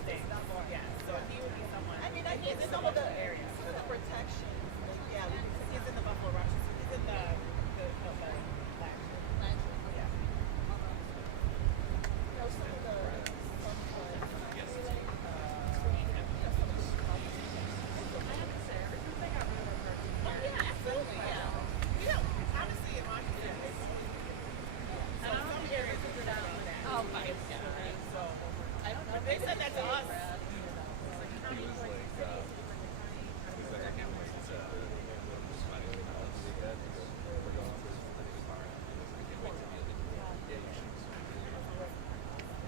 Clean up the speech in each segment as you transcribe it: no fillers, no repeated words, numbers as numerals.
thing. Yeah, so he would be someone. I mean, I he's think in some the of the Buffalo area. some of the protections, yeah, we can He's in the Buffalo Rush. He's in the Black. Yeah. know some of the Yeah, absolutely. Yeah. We don't honestly in Washington. So some areas are good at that. Oh my god. So I don't know. if they said that to us.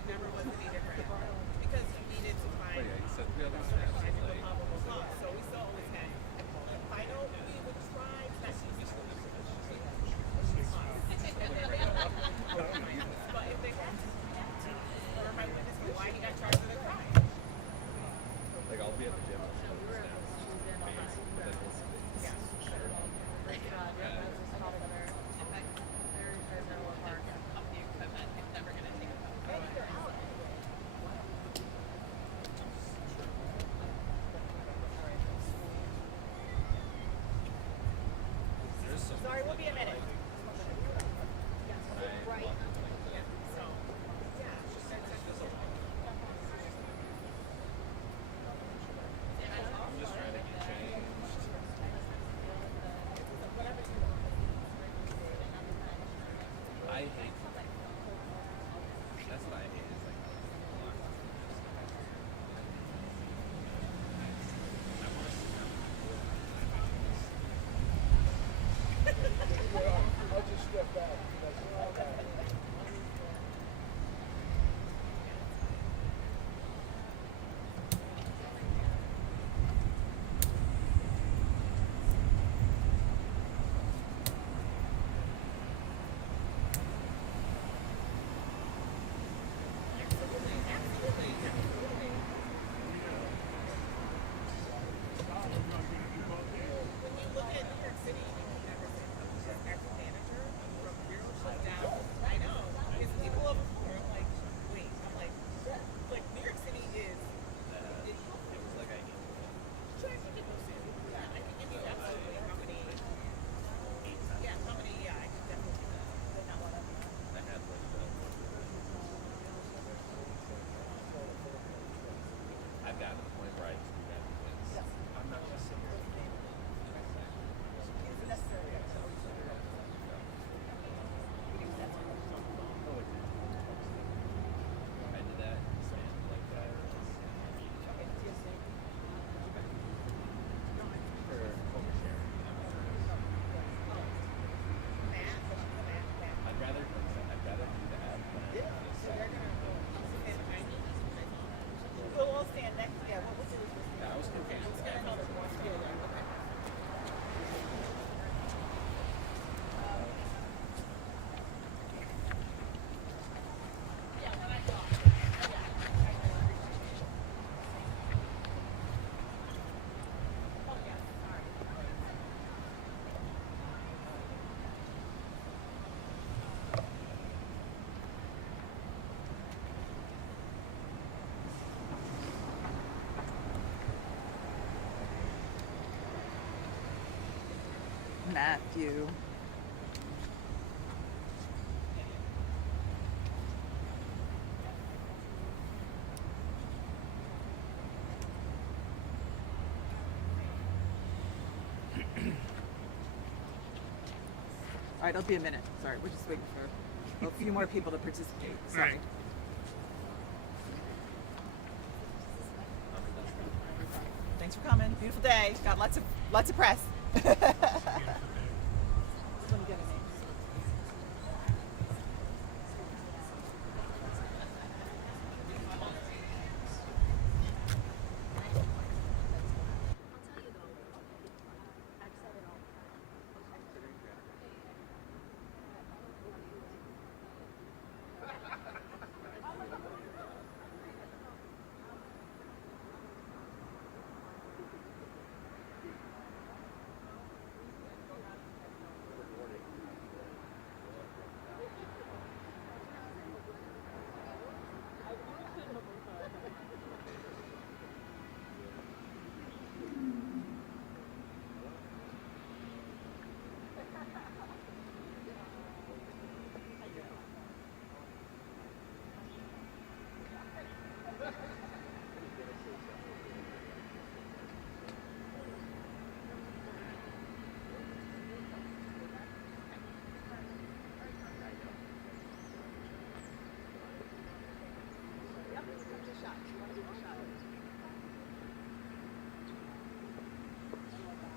Never was any different because you needed to find magical probable cause. So we still always had. I know we would try to but if they want to, or my witness for why he got charged with a crime. Like I'll be at the gym. Sorry, we'll be a minute. I'm just trying to get changed. I hate that's what I hate is like I'll just step back. When you look at New York City, you can never say as a manager from zero shut down. I know. It's people of are like, wait, I'm like New York City is. it was like I hate Sure, you can go see it. Yeah, I can give you absolutely how many. Yeah, how many? Yeah, I can definitely do that. But not one of them. I had like I've gotten to the point where I just do that because I'm not just sitting here. It's necessary. I did that and like that. For oversharing. I'd rather do that than just We'll all stand next. Yeah, we'll do this. yeah, I was confused with that. Matthew. All right, it'll be a minute. Sorry, we're just waiting for a few more people to participate. Sorry. Right. Thanks for coming. Beautiful day. Got lots of press. Let me get a name.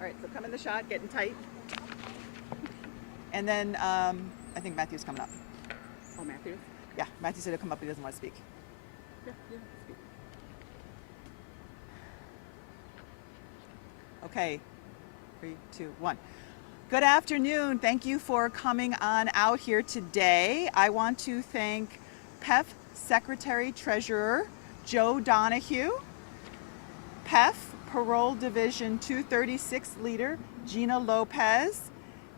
right, so come in the shot, getting tight. And then I think Matthew's coming up. Oh, Matthew? Yeah, Matthew said he'll come up, but he doesn't want to speak. Yeah, yeah. Speak. Okay, 3, 2, 1. Good afternoon. Thank you for coming on out here today. I want to thank PEF Secretary Treasurer Joe Donahue, PEF Parole Division 236 Leader Gina Lopez,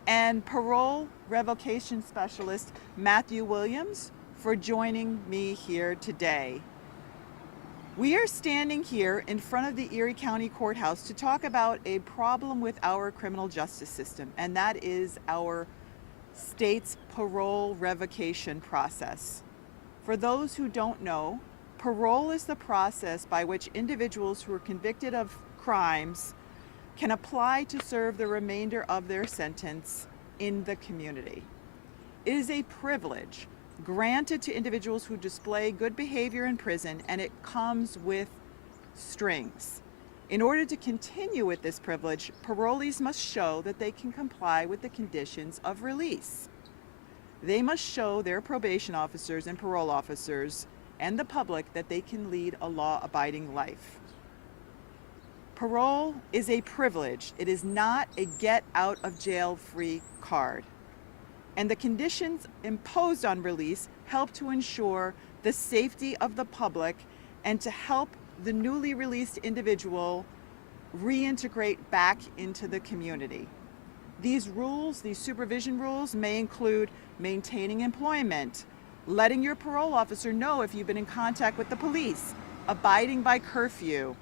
and Parole Revocation Specialist Matthew Williams for joining me here today. We are standing here in front of the Erie County Courthouse to talk about a problem with our criminal justice system, and that is our state's parole revocation process. For those who don't know, parole is the process by which individuals who are convicted of crimes can apply to serve the remainder of their sentence in the community. It is a privilege granted to individuals who display good behavior in prison, and it comes with strings. In order to continue with this privilege, parolees must show that they can comply with the conditions of release. They must show their probation officers and parole officers and the public that they can lead a law-abiding life. Parole is a privilege. It is not a get-out-of-jail-free card. And the conditions imposed on release help to ensure the safety of the public and to help the newly released individual reintegrate back into the community. These rules, these supervision rules, may include maintaining employment, letting your parole officer know if you've been in contact with the police, abiding by curfew,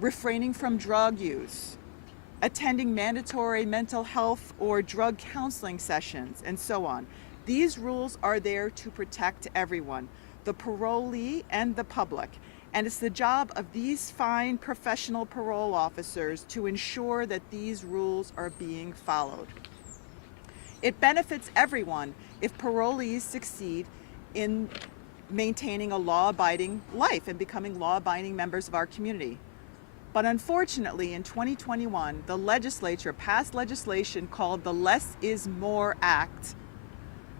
refraining from drug use, attending mandatory mental health or drug counseling sessions, and so on. These rules are there to protect everyone, the parolee and the public. And it's the job of these fine professional parole officers to ensure that these rules are being followed. It benefits everyone if parolees succeed in maintaining a law-abiding life and becoming law-abiding members of our community. But unfortunately, in 2021, the legislature passed legislation called the Less is More Act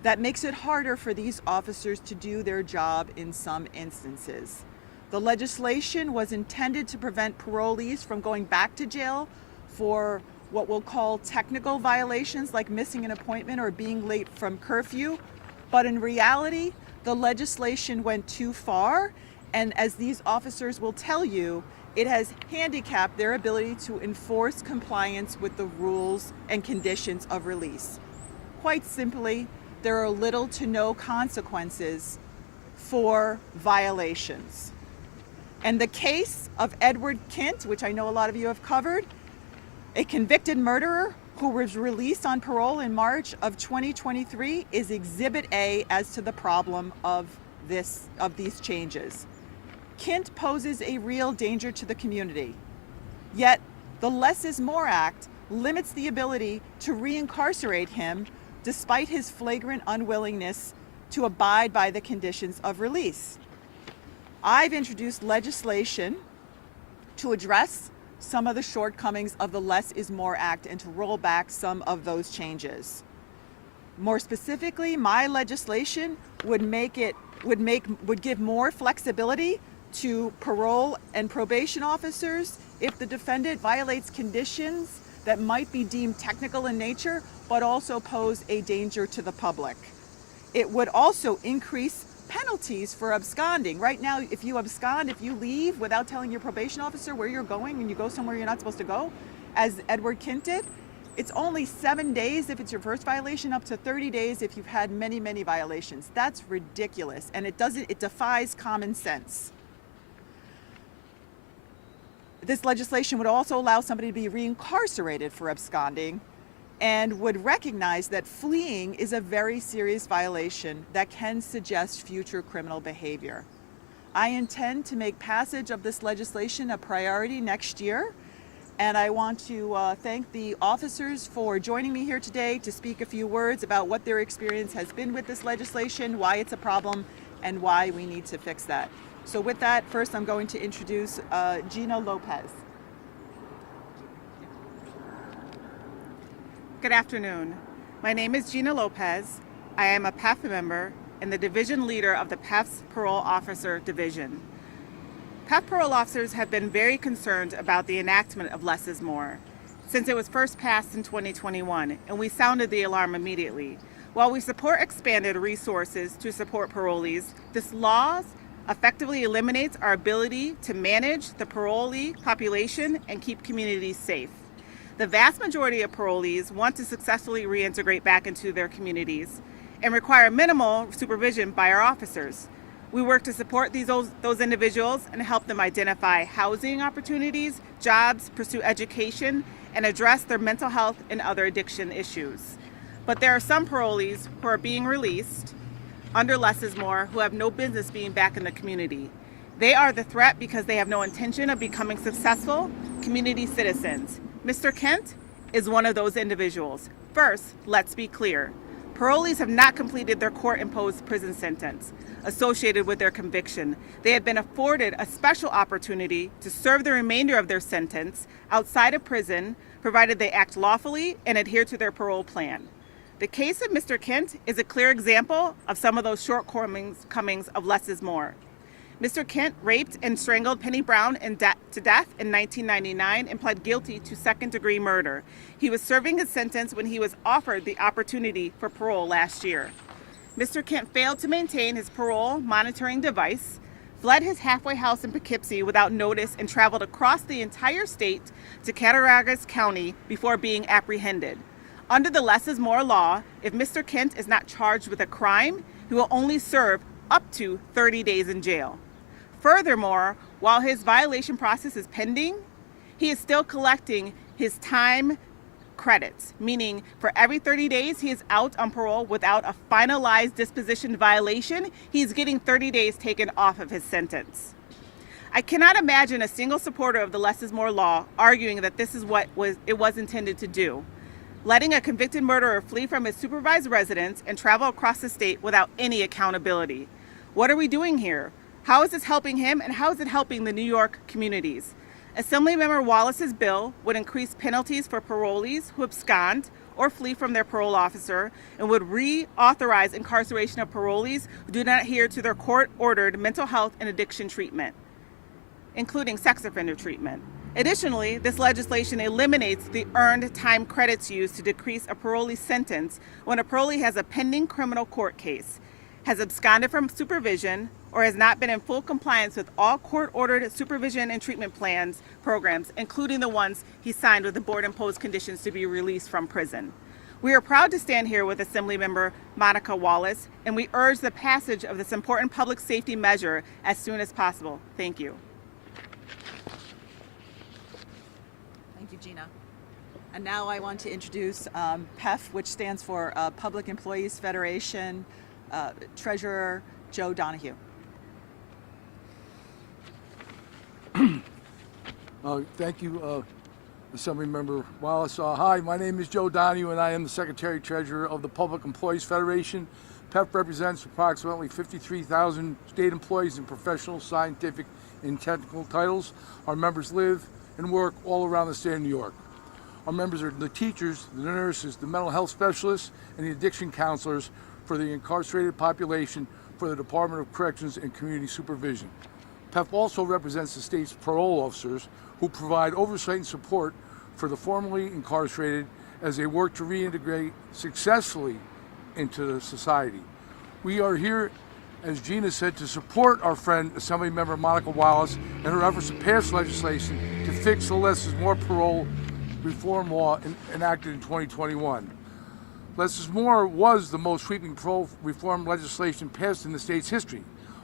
that makes it harder for these officers to do their job in some instances. The legislation was intended to prevent parolees from going back to jail for what we'll call technical violations like missing an appointment or being late from curfew. But in reality, the legislation went too far, and as these officers will tell you, it has handicapped their ability to enforce compliance with the rules and conditions of release. Quite simply, there are little to no consequences for violations. And the case of Edward Kint, which I know a lot of you have covered, a convicted murderer who was released on parole in March of 2023, is Exhibit A as to the problem of these changes. Kint poses a real danger to the community. Yet, the Less is More Act limits the ability to reincarcerate him despite his flagrant unwillingness to abide by the conditions of release. I've introduced legislation to address some of the shortcomings of the Less is More Act and to roll back some of those changes. More specifically, my legislation would give more flexibility to parole and probation officers if the defendant violates conditions that might be deemed technical in nature, but also pose a danger to the public. It would also increase penalties for absconding. Right now, if you abscond, if you leave without telling your probation officer where you're going and you go somewhere you're not supposed to go, as Edward Kint did, it's only 7 days if it's your first violation, up to 30 days if you've had many, many violations. That's ridiculous, and it defies common sense. This legislation would also allow somebody to be reincarcerated for absconding and would recognize that fleeing is a very serious violation that can suggest future criminal behavior. I intend to make passage of this legislation a priority next year, and I want to thank the officers for joining me here today to speak a few words about what their experience has been with this legislation, why it's a problem, and why we need to fix that. So with that, first I'm going to introduce Gina Lopez. Good afternoon. My name is Gina Lopez. I am a PEF member and the division leader of the PEF's Parole Officer Division. PEF parole officers have been very concerned about the enactment of less is more since it was first passed in 2021, and we sounded the alarm immediately. While we support expanded resources to support parolees, this law effectively eliminates our ability to manage the parolee population and keep communities safe. The vast majority of parolees want to successfully reintegrate back into their communities and require minimal supervision by our officers. We work to support those individuals and help them identify housing opportunities, jobs, pursue education, and address their mental health and other addiction issues. But there are some parolees who are being released under less is more who have no business being back in the community. They are the threat because they have no intention of becoming successful community citizens. Mr. Kent is one of those individuals. First, let's be clear. Parolees have not completed their court-imposed prison sentence associated with their conviction. They have been afforded a special opportunity to serve the remainder of their sentence outside of prison, provided they act lawfully and adhere to their parole plan. The case of Mr. Kent is a clear example of some of those shortcomings of less is more. Mr. Kent raped and strangled Penny Brown to death in 1999 and pled guilty to second-degree murder. He was serving his sentence when he was offered the opportunity for parole last year. Mr. Kent failed to maintain his parole monitoring device, fled his halfway house in Poughkeepsie without notice, and traveled across the entire state to Cattaraugus County before being apprehended. Under the less is more law, if Mr. Kent is not charged with a crime, he will only serve up to 30 days in jail. Furthermore, while his violation process is pending, he is still collecting his time credits, meaning for every 30 days he is out on parole without a finalized disposition violation, he's getting 30 days taken off of his sentence. I cannot imagine a single supporter of the less is more law arguing that this is what it was intended to do, letting a convicted murderer flee from his supervised residence and travel across the state without any accountability. What are we doing here? How is this helping him, and how is it helping the New York communities? Assemblymember Wallace's bill would increase penalties for parolees who abscond or flee from their parole officer, and would reauthorize incarceration of parolees who do not adhere to their court-ordered mental health and addiction treatment, including sex offender treatment. Additionally, this legislation eliminates the earned time credits used to decrease a parolee sentence when a parolee has a pending criminal court case, has absconded from supervision, or has not been in full compliance with all court-ordered supervision and treatment programs, including the ones he signed with the board-imposed conditions to be released from prison. We are proud to stand here with Assemblymember Monica Wallace, and we urge the passage of this important public safety measure as soon as possible. Thank you. Thank you, Gina. And now I want to introduce PEF, which stands for Public Employees Federation, Treasurer Joe Donahue. Thank you, Assemblymember Wallace. Hi, my name is Joe Donahue, and I am the Secretary-Treasurer of the Public Employees Federation. PEF represents approximately 53,000 state employees in professional, scientific, and technical titles. Our members live and work all around the state of New York. Our members are the teachers, the nurses, the mental health specialists, and the addiction counselors for the incarcerated population for the Department of Corrections and Community Supervision. PEF also represents the state's parole officers, who provide oversight and support for the formerly incarcerated as they work to reintegrate successfully into the society. We are here, as Gina said, to support our friend Assemblymember Monica Wallace and her efforts to pass legislation to fix the less is more parole reform law enacted in 2021. Less is more was the most sweeping parole reform legislation passed in the state's history.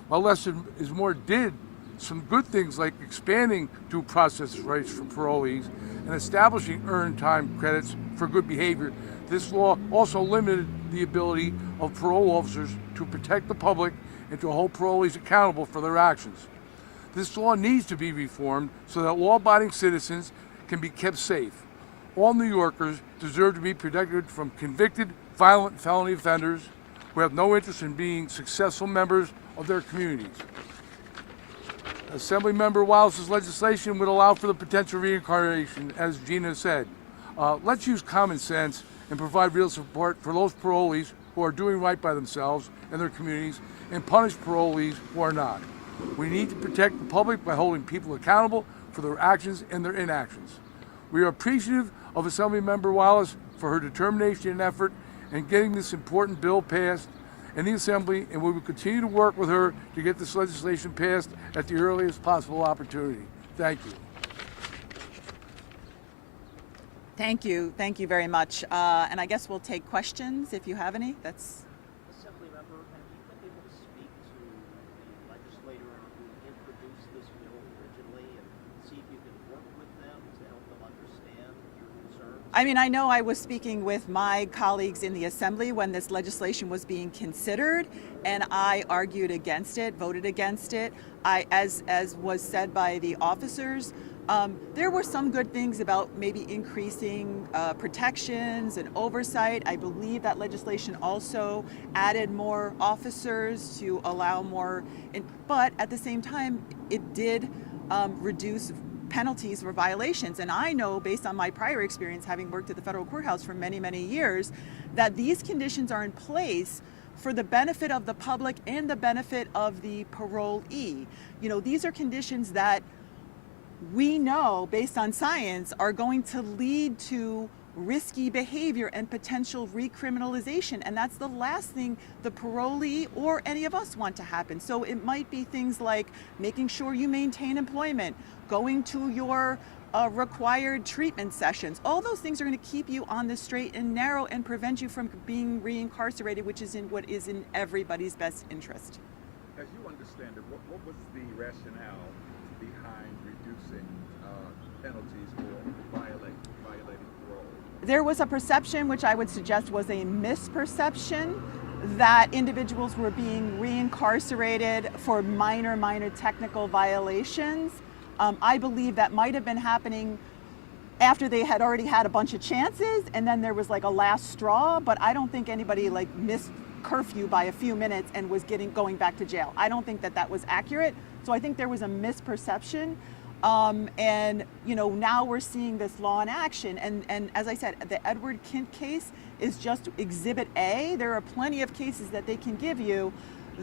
While less is more did some good things like expanding due process rights for parolees and establishing earned time credits for good behavior, this law also limited the ability of parole officers to protect the public and to hold parolees accountable for their actions. This law needs to be reformed so that law-abiding citizens can be kept safe. All New Yorkers deserve to be protected from convicted, violent felony offenders who have no interest in being successful members of their communities. Assemblymember Wallace's legislation would allow for the potential reincarnation, as Gina said. Let's use common sense and provide real support for those parolees who are doing right by themselves and their communities, and punish parolees who are not. We need to protect the public by holding people accountable for their actions and their inactions. We are appreciative of Assemblymember Wallace for her determination and effort in getting this important bill passed in the Assembly, and we will continue to work with her to get this legislation passed at the earliest possible opportunity. Thank you. Thank you very much. And I guess we'll take questions if you have any. That's Assemblymember, have you been able to speak to the legislator who introduced this bill originally and see if you can work with them to help them understand your concerns? I mean, I know I was speaking with my colleagues in the Assembly when this legislation was being considered, and I argued against it, voted against it. As was said by the officers, there were some good things about maybe increasing protections and oversight. I believe that legislation also added more officers to allow more, but at the same time, it did reduce penalties for violations. And I know, based on my prior experience, having worked at the federal courthouse for many, many years, that these conditions are in place for the benefit of the public and the benefit of the parolee. You know, these are conditions that we know, based on science, are going to lead to risky behavior and potential recriminalization. And that's the last thing the parolee or any of us want to happen. So it might be things like making sure you maintain employment, going to your required treatment sessions. All those things are going to keep you on the straight and narrow and prevent you from being reincarcerated, which is in what is in everybody's best interest. As you understand it, what was the rationale behind reducing penalties for violating parole? There was a perception, which I would suggest was a misperception, that individuals were being reincarcerated for minor technical violations. I believe that might have been happening after they had already had a bunch of chances, and then there was like a last straw, but I don't think anybody like missed curfew by a few minutes and was going back to jail. I don't think that was accurate. So I think there was a misperception. And you know, now we're seeing this law in action. And as I said, the Edward Kint case is just exhibit A. There are plenty of cases that they can give you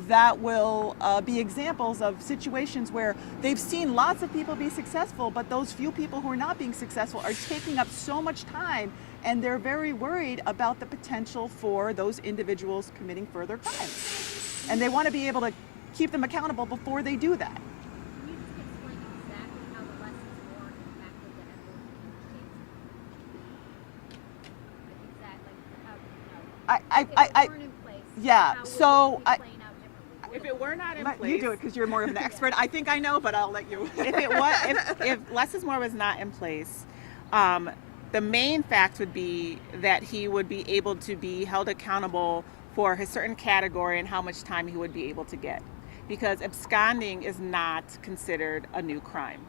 that will be examples of situations where they've seen lots of people be successful, but those few people who are not being successful are taking up so much time, and they're very worried about the potential for those individuals committing further crimes. And they want to be able to keep them accountable before they do that. Can you just explain exactly how the lessons learned impacted the Edward Kint case? Like exactly, like how, you know, if they weren't in place, yeah, how so would it be playing out differently? If it were not in place, you do it because you're more of an expert. I think I know, but I'll let you. if less is more was not in place, the main fact would be that he would be able to be held accountable for his certain category and how much time he would be able to get. Because absconding is not considered a new crime,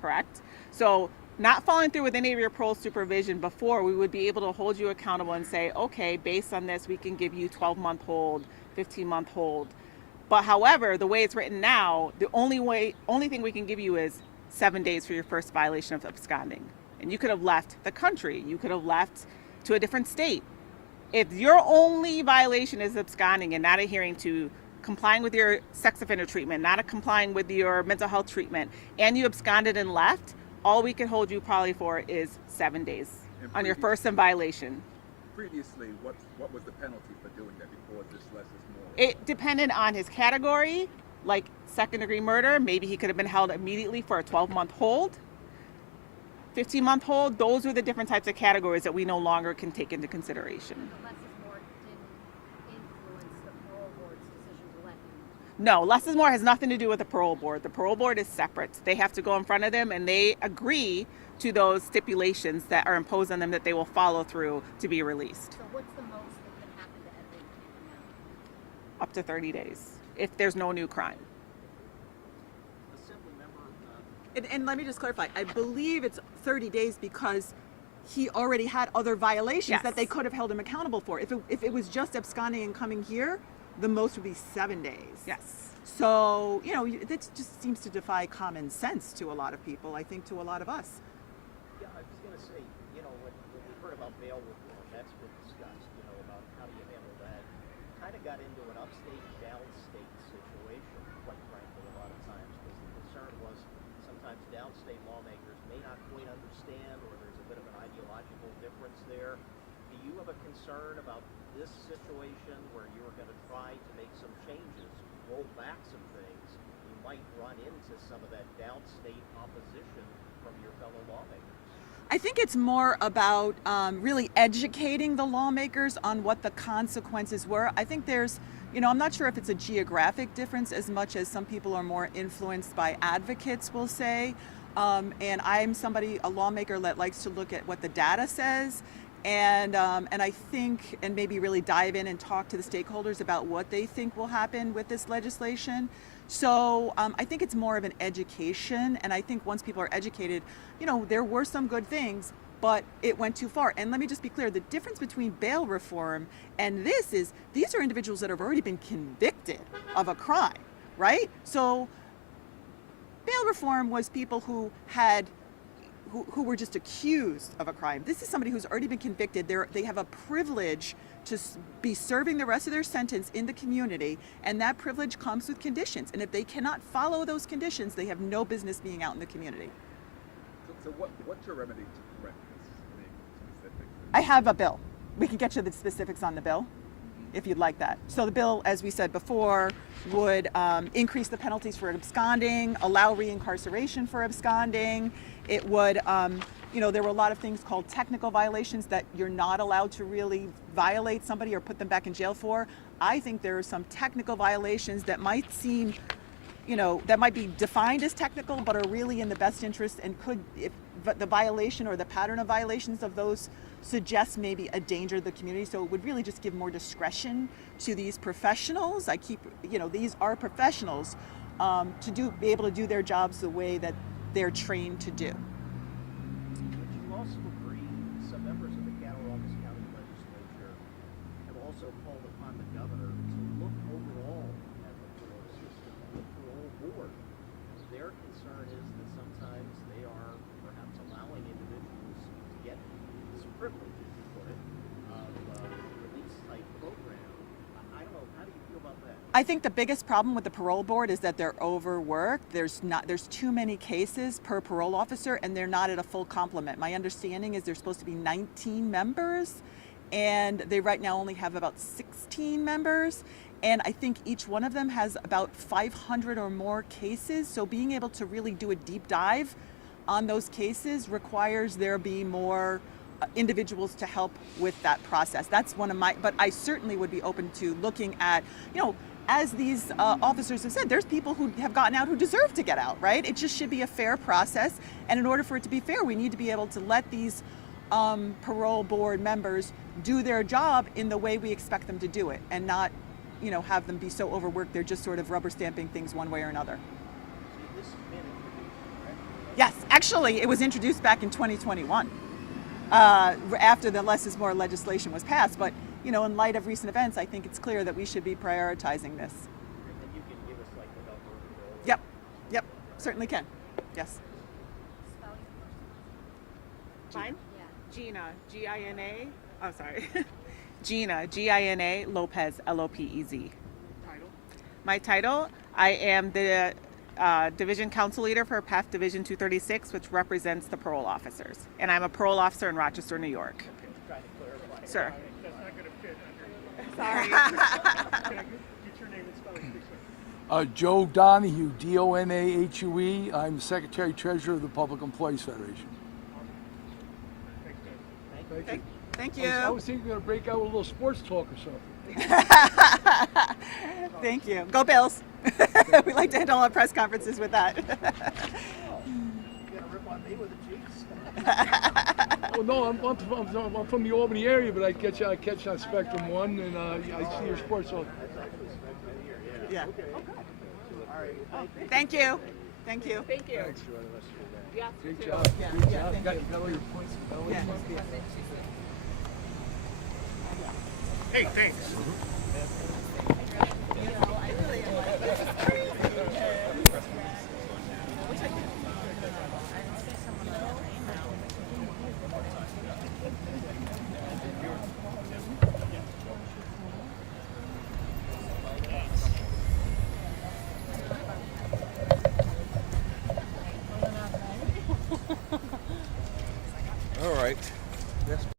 correct? So not following through with any of your parole supervision before, we would be able to hold you accountable and say, okay, based on this, we can give you 12-month hold, 15-month hold. But however, the way it's written now, the only thing we can give you is 7 days for your first violation of absconding. And you could have left the country. You could have left to a different state. If your only violation is absconding and not adhering to complying with your sex offender treatment, not complying with your mental health treatment, and you absconded and left, all we can hold you probably for is 7 days on your first violation. Previously, what was the penalty for doing that before this less is more? It depended on his category, like second-degree murder. Maybe he could have been held immediately for a 12-month hold, 15-month hold. Those are the different types of categories that we no longer can take into consideration. The less is more didn't influence the parole board's decision to let him. No, less is more has nothing to do with the parole board. The parole board is separate. They have to go in front of them and they agree to those stipulations that are imposed on them that they will follow through to be released. So what's the most that can happen to Edward Kint now? Up to 30 days, if there's no new crime. And let me just clarify. I believe it's 30 days because he already had other violations that they could have held him accountable for. If it was just absconding and coming here, the most would be 7 days. Yes. So, you know, that just seems to defy common sense to a lot of people, I think to a lot of us. Yeah, I was going to say, you know, when we heard about bail reform, that's been discussed, you know, about how do you handle that. Kind of got into an upstate, downstate situation, quite frankly, a lot of times, because the concern was sometimes downstate lawmakers may not quite understand, or there's a bit of an ideological difference there. Do you have a concern about this situation where you're going to try to make some changes, roll back some things? You might run into some of that downstate opposition from your fellow lawmakers. I think it's more about really educating the lawmakers on what the consequences were. I think there's, I'm not sure if it's a geographic difference as much as some people are more influenced by advocates, we'll say. And I'm a lawmaker that likes to look at what the data says. And I think, and maybe really dive in and talk to the stakeholders about what they think will happen with this legislation. So I think it's more of an education, and I think once people are educated, there were some good things, but it went too far. And let me just be clear, the difference between bail reform and this is, these are individuals that have already been convicted of a crime, right? So bail reform was people who were just accused of a crime. This is somebody who's already been convicted. They have a privilege to be serving the rest of their sentence in the community, and that privilege comes with conditions. And if they cannot follow those conditions, they have no business being out in the community. So what's your remedy to correct this? Any specifics? I have a bill. We can get you the specifics on the bill, if you'd like that. So the bill, as we said before, would increase the penalties for absconding, allow reincarceration for absconding. It would, there were a lot of things called technical violations that you're not allowed to really violate somebody or put them back in jail for. I think there are some technical violations that might seem, that might be defined as technical, but are really in the best interest and could, if the violation or the pattern of violations of those suggests maybe a danger to the community. So it would really just give more discretion to these professionals. These are professionals to be able to do their jobs the way that they're trained to do. Would you also agree some members of the Cattaraugus County Legislature have also called upon the governor to look overall at the parole system, the parole board? Their concern is that sometimes they are perhaps allowing individuals to get this privilege, as you put it, of release type program. I don't know, how do you feel about that? I think the biggest problem with the parole board is that they're overworked. There's too many cases per parole officer, and they're not at a full complement. My understanding is there's supposed to be 19 members, and they right now only have about 16 members. And I think each one of them has about 500 or more cases. So being able to really do a deep dive on those cases requires there be more individuals to help with that process. That's one of but I certainly would be open to looking at, as these officers have said, there's people who have gotten out who deserve to get out, right? It just should be a fair process. And in order for it to be fair, we need to be able to let these parole board members do their job in the way we expect them to do it, and not, have them be so overworked they're just sort of rubber stamping things one way or another. This has been introduced, correct? Yes, actually, it was introduced back in 2021, after the less is more legislation was passed. But in light of recent events, I think it's clear that we should be prioritizing this. And you can give us like the number. Yep, certainly can. Yes. Spell your first name. Mine? Yeah. Gina, G-I-N-A. Oh, sorry. Gina, G-I-N-A, Lopez, L-O-P-E-Z. Title? My title, I am the Division Council Leader for PAF Division 236, which represents the parole officers. And I'm a parole officer in Rochester, New York. Trying to clarify. Sure. That's not going to fit under. Sorry. Can I get your name and spelling, please, sir? Joe Donahue, D-O-N-A-H-U-E. I'm the Secretary Treasurer of the Public Employees Federation. Thanks, guys. Thank you. I was thinking we were going to break out with a little sports talk or something. Thank you. Go Bills. We like to handle our press conferences with that. You're gonna rip on me with the Chiefs? Well, no, I'm from the Albany area, but I catch on Spectrum 1, and I see your sports talk. Yeah. All right. Thank you. Thank you. Thank you. Thanks. Yes, Great too. job. Yeah, Great yeah, job. thank You got all your points. Yeah. Hey, thanks. I really am like, this is crazy. Yes.